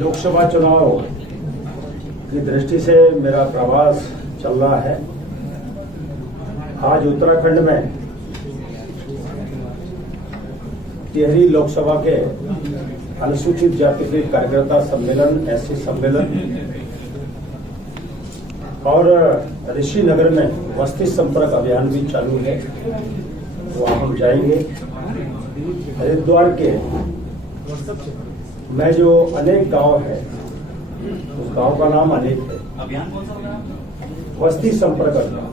लोकसभा चुनाव की दृष्टि से मेरा प्रवास चल रहा है। आज उत्तराखंड में टिहरी लोकसभा के अनुसूचित जाति के कार्यकर्ता सम्मेलन, एससी सम्मेलन और ऋषिनगर में वस्ती संपर्क अभियान भी चालू है। वहाँ हम जाएंगे। हरिद्वार के में जो अनेक गांव है, उस गांव का नाम अनेक है। अभियान कौन सा होगा? वस्ती संपर्क अभियान,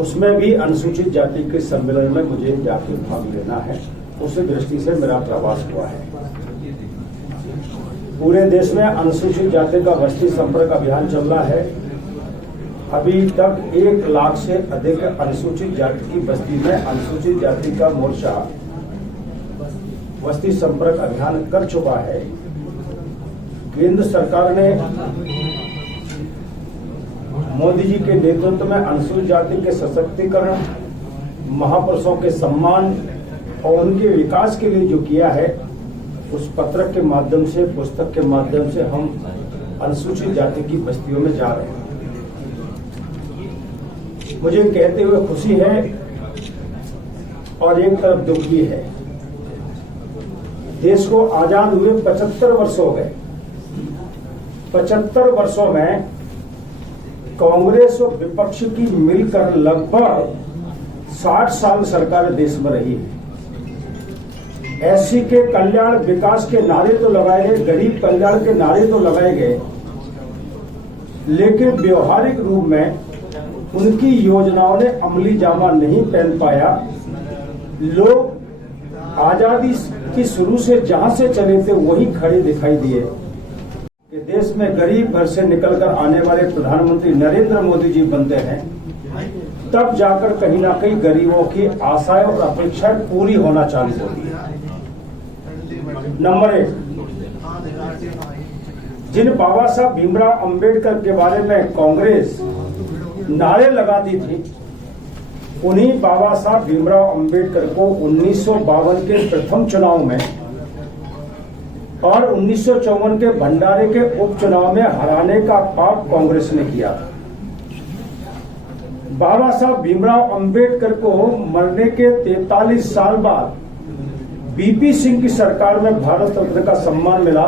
उसमें भी अनुसूचित जाति के सम्मेलन में मुझे जाके भाग लेना है। उस दृष्टि से मेरा प्रवास हुआ है। पूरे देश में अनुसूचित जाति का वस्ती संपर्क अभियान चल रहा है। अभी तक 1 लाख से अधिक अनुसूचित जाति की बस्ती में अनुसूचित जाति का मोर्चा वस्ती संपर्क अभियान कर चुका है। केंद्र सरकार ने मोदी जी के नेतृत्व में अनुसूचित जाति के सशक्तिकरण, महापुरुषों के सम्मान और उनके विकास के लिए जो किया है, उस पत्रक के माध्यम से, पुस्तक के माध्यम से हम अनुसूचित जाति की बस्तियों में जा रहे हैं। मुझे कहते हुए खुशी है और एक तरफ दुख भी है। देश को आजाद हुए 75 वर्ष हो गए। 75 वर्षों में कांग्रेस और विपक्ष की मिलकर लगभग 60 साल सरकार देश में रही है। एससी के कल्याण, विकास के नारे तो लगाए गए, गरीब कल्याण के नारे तो लगाए गए, लेकिन व्यवहारिक रूप में उनकी योजनाओं ने अमली जामा नहीं पहन पाया। लोग आजादी की शुरू से जहां से चले थे वहीं खड़े दिखाई दिए। कि देश में गरीब घर से निकलकर आने वाले प्रधानमंत्री नरेंद्र मोदी जी बनते हैं, तब जाकर कहीं ना कहीं गरीबों की आशाएं और अपेक्षाएं पूरी होना चालू होती है। नंबर 1, जिन बाबा साहब भीमराव अंबेडकर के बारे में कांग्रेस नारे लगाती थी, उन्हीं बाबा साहब भीमराव अंबेडकर को 1952 के प्रथम चुनाव में और 1954 के भंडारे के उपचुनाव में हराने का पाप कांग्रेस ने किया। बाबा साहब भीमराव अंबेडकर को मरने के 43 साल बाद बीपी सिंह की सरकार में भारत रत्न का सम्मान मिला,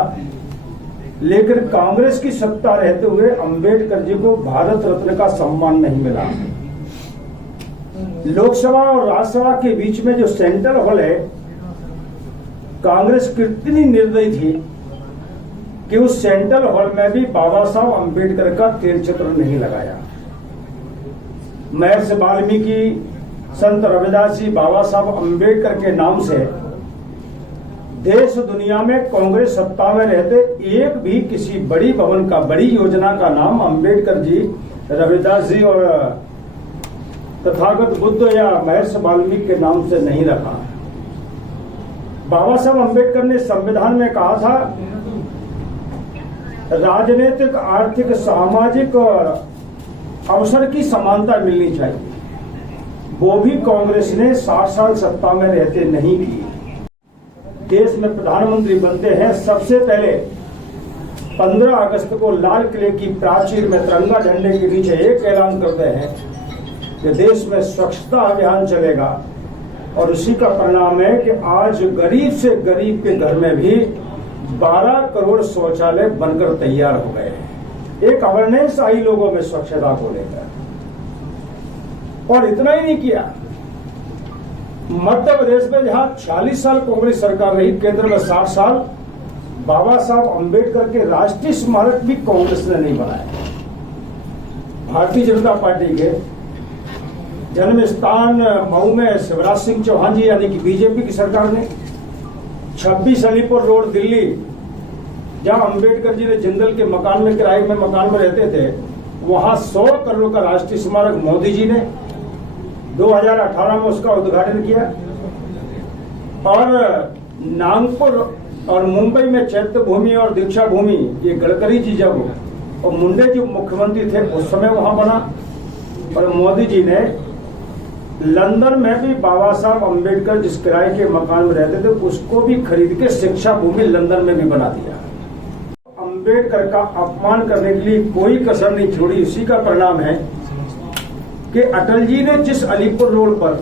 लेकिन कांग्रेस की सत्ता रहते हुए अंबेडकर जी को भारत रत्न का सम्मान नहीं मिला। लोकसभा और राज्यसभा के बीच में जो सेंट्रल हॉल है, कांग्रेस कितनी निर्दयी थी कि उस सेंट्रल हॉल में भी बाबा साहब अंबेडकर का तेल चित्र नहीं लगाया। महर्षि वाल्मीकि, संत रविदास जी बाबा साहब अंबेडकर के नाम से देश दुनिया में कांग्रेस सत्ता में रहते एक भी किसी बड़ी भवन का, बड़ी योजना का नाम अंबेडकर जी, रविदास जी और तथागत बुद्ध या महर्षि वाल्मीकि के नाम से नहीं रखा। बाबा साहब अंबेडकर ने संविधान में कहा था, राजनीतिक, आर्थिक, सामाजिक और अवसर की समानता मिलनी चाहिए। वो भी कांग्रेस ने 60 साल सत्ता में रहते नहीं की। देश में प्रधानमंत्री बनते हैं, सबसे पहले 15 अगस्त को लाल किले की प्राचीर में तिरंगा झंडे के नीचे एक ऐलान करते हैं कि देश में स्वच्छता अभियान चलेगा, और उसी का परिणाम है कि आज गरीब से गरीब के घर में भी 12 करोड़ शौचालय बनकर तैयार हो गए हैं। एक अवेयरनेस आई लोगों में स्वच्छता को लेकर। और इतना ही नहीं किया, मध्य प्रदेश में जहां 40 साल कांग्रेस सरकार रही, केंद्र में 60 साल, बाबा साहब अंबेडकर के राष्ट्रीय स्मारक भी कांग्रेस ने नहीं बनाया। भारतीय जनता पार्टी के जन्म स्थान मऊ में शिवराज सिंह चौहान जी यानी कि बीजेपी की सरकार ने 26 अलीपुर रोड दिल्ली, जहां अंबेडकर जी ने जिंदल के मकान में, किराए में मकान में रहते थे, वहां 100 करोड़ का राष्ट्रीय स्मारक मोदी जी ने 2018 में उसका उद्घाटन किया। और नागपुर और मुंबई में चैत्य भूमि और दीक्षा भूमि, ये गडकरी जी जब और मुंडे जी मुख्यमंत्री थे उस समय वहां बना। और मोदी जी ने लंदन में भी बाबा साहब अम्बेडकर जिस किराए के मकान में रहते थे उसको भी खरीद के शिक्षा भूमि लंदन में भी बना दिया। अम्बेडकर का अपमान करने के लिए कोई कसर नहीं छोड़ी। उसी का परिणाम है कि अटल जी ने जिस अलीपुर रोड पर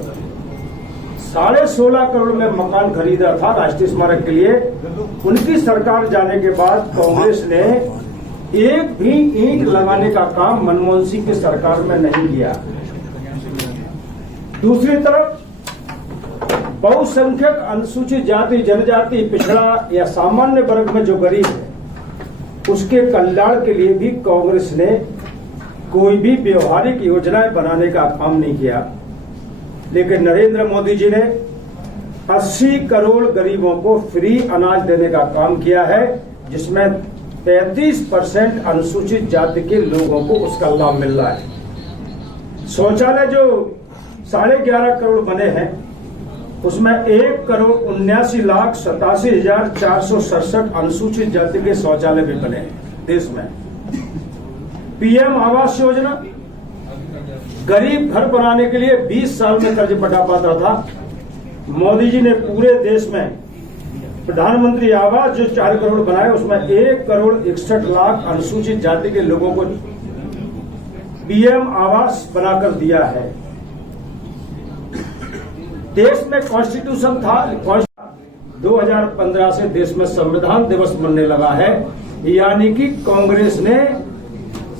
16.5 करोड़ में मकान खरीदा था राष्ट्रीय स्मारक के लिए, उनकी सरकार जाने के बाद कांग्रेस ने एक भी ईंट लगाने का काम मनमोहन सिंह की सरकार में नहीं किया। दूसरी तरफ बहुसंख्यक अनुसूचित जाति, जनजाति, पिछड़ा या सामान्य वर्ग में जो गरीब है उसके कल्याण के लिए भी कांग्रेस ने कोई भी व्यवहारिक योजनाएं बनाने का काम नहीं किया। लेकिन नरेंद्र मोदी जी ने 80 करोड़ गरीबों को फ्री अनाज देने का काम किया है, जिसमें 33% अनुसूचित जाति के लोगों को उसका लाभ मिल रहा है। शौचालय जो 11.5 करोड़ बने हैं उसमें 1,79,87,467 अनुसूचित जाति के शौचालय भी बने हैं देश में। पीएम आवास योजना गरीब घर बनाने के लिए 20 साल में कर्ज पटा पाता था। मोदी जी ने पूरे देश में प्रधानमंत्री आवास जो 4 करोड़ बनाए उसमें 1,61,00,000 अनुसूचित जाति के लोगों को पीएम आवास बनाकर दिया है। देश में कॉन्स्टिट्यूशन था, 2015 से देश में संविधान दिवस मनने लगा है, यानी कि कांग्रेस ने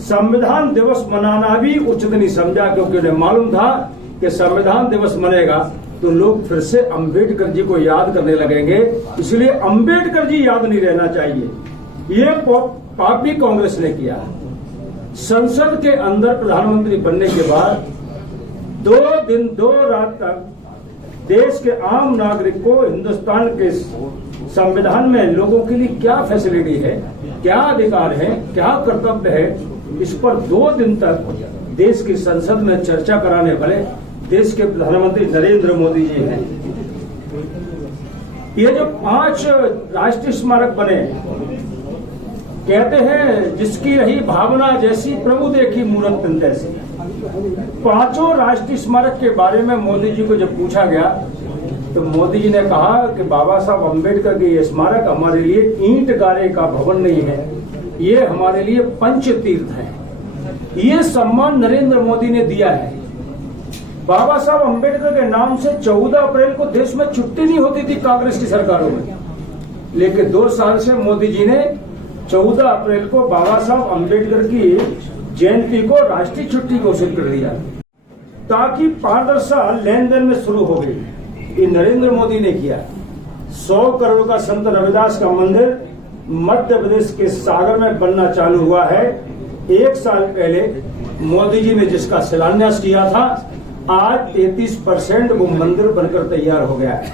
संविधान दिवस मनाना भी उचित नहीं समझा, क्योंकि उन्हें मालूम था कि संविधान दिवस मनेगा तो लोग फिर से अंबेडकर जी को याद करने लगेंगे, इसलिए अंबेडकर जी याद नहीं रहना चाहिए। ये पाप भी कांग्रेस ने किया। संसद के अंदर प्रधानमंत्री बनने के बाद 2 दिन 2 रात तक देश के आम नागरिक को हिंदुस्तान के संविधान में लोगों के लिए क्या फैसिलिटी है, क्या अधिकार है, क्या कर्तव्य है, इस पर 2 दिन तक देश की संसद में चर्चा कराने वाले देश के प्रधानमंत्री नरेंद्र मोदी जी हैं। ये जो 5 राष्ट्रीय स्मारक बने, कहते हैं जिसकी रही भावना जैसी प्रभु देखी मूरत पिन तैसी। 5 राष्ट्रीय स्मारक के बारे में मोदी जी को जब पूछा गया तो मोदी जी ने कहा कि बाबा साहब अम्बेडकर के ये स्मारक हमारे लिए ईंट गारे का भवन नहीं है, ये हमारे लिए पंच तीर्थ है। ये सम्मान नरेंद्र मोदी ने दिया है। बाबा साहब अम्बेडकर के नाम से 14 अप्रैल को देश में छुट्टी नहीं होती थी कांग्रेस की सरकारों में, लेकिन 2 साल से मोदी जी ने 14 अप्रैल को बाबा साहब अम्बेडकर की जयंती को राष्ट्रीय छुट्टी घोषित कर दिया, ताकि पारदर्शिता लेन देन में शुरू हो गई। ये नरेंद्र मोदी ने किया। 100 करोड़ का संत रविदास का मंदिर मध्य प्रदेश के सागर में बनना चालू हुआ है। 1 साल पहले मोदी जी ने जिसका शिलान्यास किया था, आज 33% वो मंदिर बनकर तैयार हो गया है।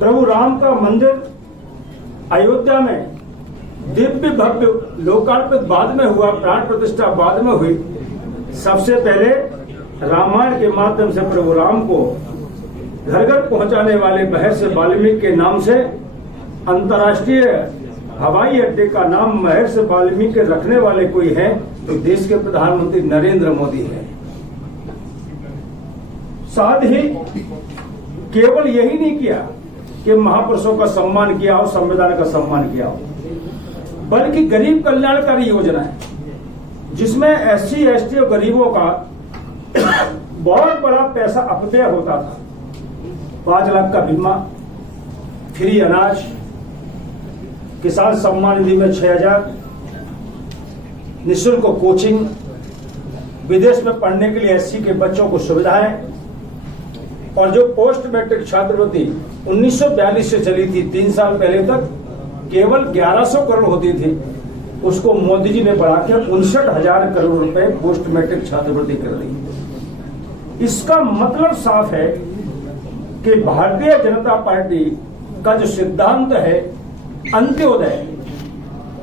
प्रभु राम का मंदिर अयोध्या में दिव्य भव्य लोकार्पित बाद में हुआ, प्राण प्रतिष्ठा बाद में हुई। सबसे पहले रामायण के माध्यम से प्रभु राम को घर घर पहुंचाने वाले महर्षि वाल्मीकि के नाम से अंतर्राष्ट्रीय हवाई अड्डे का नाम महर्षि वाल्मीकि रखने वाले कोई है तो देश के प्रधानमंत्री नरेंद्र मोदी है। साथ ही केवल यही नहीं किया कि महापुरुषों का सम्मान किया हो, संविधान का सम्मान किया हो, बल्कि गरीब कल्याणकारी योजना है जिसमें SC ST और गरीबों का बहुत बड़ा पैसा अपव्यय होता था। 5 लाख का बीमा, फ्री अनाज, किसान सम्मान निधि में 6,000, निःशुल्क कोचिंग, विदेश में पढ़ने के लिए SC के बच्चों को सुविधाएं, और जो पोस्ट मैट्रिक छात्रवृत्ति 1942 से चली थी, 3 साल पहले तक केवल 1100 करोड़ होती थी, उसको मोदी जी ने बढ़ाकर 59,000 करोड़ रुपए पोस्ट मैट्रिक छात्रवृत्ति कर दी। इसका मतलब साफ है कि भारतीय जनता पार्टी का जो सिद्धांत है अंत्योदय,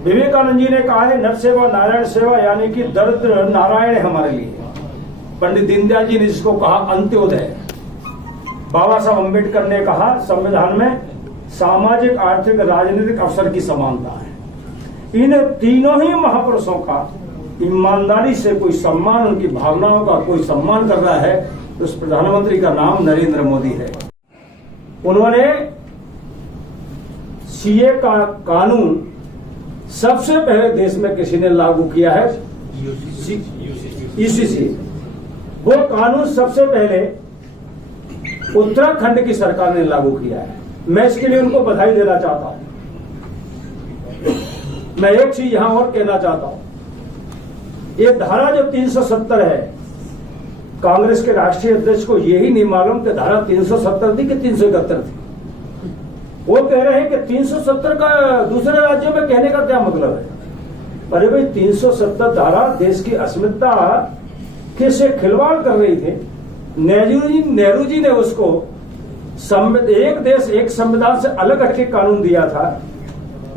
विवेकानंद जी ने कहा है नर सेवा नारायण सेवा, यानी कि दरिद्र नारायण है हमारे लिए। पंडित दीनदयाल जी ने जिसको कहा अंत्योदय। बाबा साहब अम्बेडकर ने कहा संविधान में सामाजिक, आर्थिक, राजनीतिक अवसर की समानता है। इन तीनों ही महापुरुषों का ईमानदारी से कोई सम्मान, उनकी भावनाओं का कोई सम्मान कर रहा है तो उस प्रधानमंत्री का नाम नरेंद्र मोदी है। उन्होंने सीए का कानून सबसे पहले देश में किसी ने लागू किया है, यूसीसी। वो कानून सबसे पहले उत्तराखंड की सरकार ने लागू किया है। मैं इसके लिए उनको बधाई देना चाहता हूं। मैं एक चीज यहां और कहना चाहता हूं, ये धारा जो 370 है, कांग्रेस के राष्ट्रीय अध्यक्ष को यही नहीं मालूम कि धारा 370 थी कि 371 थी। वो कह रहे हैं कि 370 का दूसरे राज्यों में कहने का क्या मतलब है? अरे भाई, 370 धारा देश की अस्मिता के से खिलवाड़ कर रही थी। नेहरू जी ने उसको एक देश एक संविधान से अलग हटके कानून दिया था,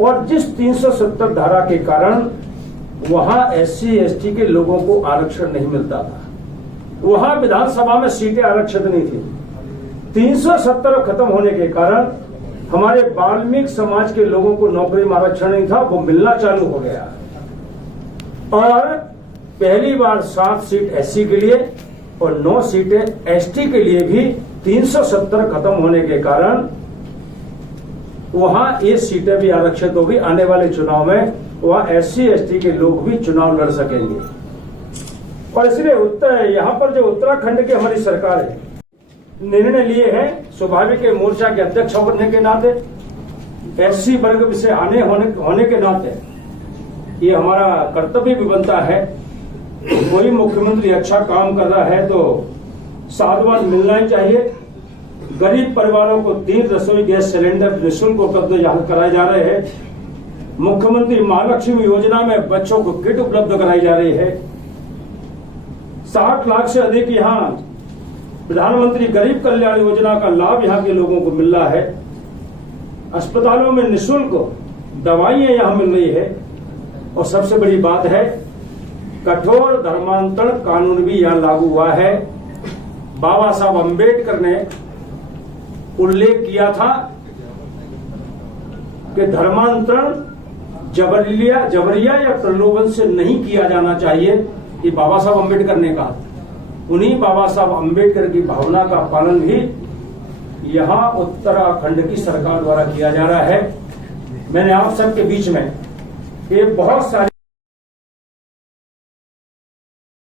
और जिस 370 धारा के कारण वहां SC ST के लोगों को आरक्षण नहीं मिलता था, वहां विधानसभा में सीटें आरक्षित नहीं थी। 370 खत्म होने के कारण हमारे वाल्मीकि समाज के लोगों को नौकरी में आरक्षण नहीं था, वो मिलना चालू हो गया। और पहली बार 7 सीट SC के लिए और 9 सीटें ST के लिए भी 370 खत्म होने के कारण वहां ये सीटें भी आरक्षित होगी। आने वाले चुनाव में वहां SC ST के लोग भी चुनाव लड़ सकेंगे। और इसलिए यहां पर जो उत्तराखंड की हमारी सरकार है, निर्णय लिए हैं स्वाभाविक मोर्चा के अध्यक्ष होने के नाते, SC वर्ग से होने के नाते ये हमारा कर्तव्य भी बनता है। कोई मुख्यमंत्री अच्छा काम कर रहा है तो साधुवाद मिलना ही चाहिए। गरीब परिवारों को 3 रसोई गैस सिलेंडर निःशुल्क उपलब्ध कराए जा रहे हैं। मुख्यमंत्री महालक्ष्मी योजना में बच्चों को किट उपलब्ध कराई जा रही है। 60 लाख से अधिक यहाँ प्रधानमंत्री गरीब कल्याण योजना का लाभ यहाँ के लोगों को मिल रहा है। अस्पतालों में निःशुल्क दवाइयां यहाँ मिल रही है। और सबसे बड़ी बात है, कठोर धर्मांतरण कानून भी यहाँ लागू हुआ है। बाबा साहब अम्बेडकर ने उल्लेख किया था कि धर्मांतरण जबरिया या प्रलोभन से नहीं किया जाना चाहिए। ये बाबा साहब अम्बेडकर ने कहा। उन्हीं बाबा साहब अम्बेडकर की भावना का पालन भी यहाँ उत्तराखंड की सरकार द्वारा किया जा रहा है। मैंने आप सबके बीच में ये बहुत सारी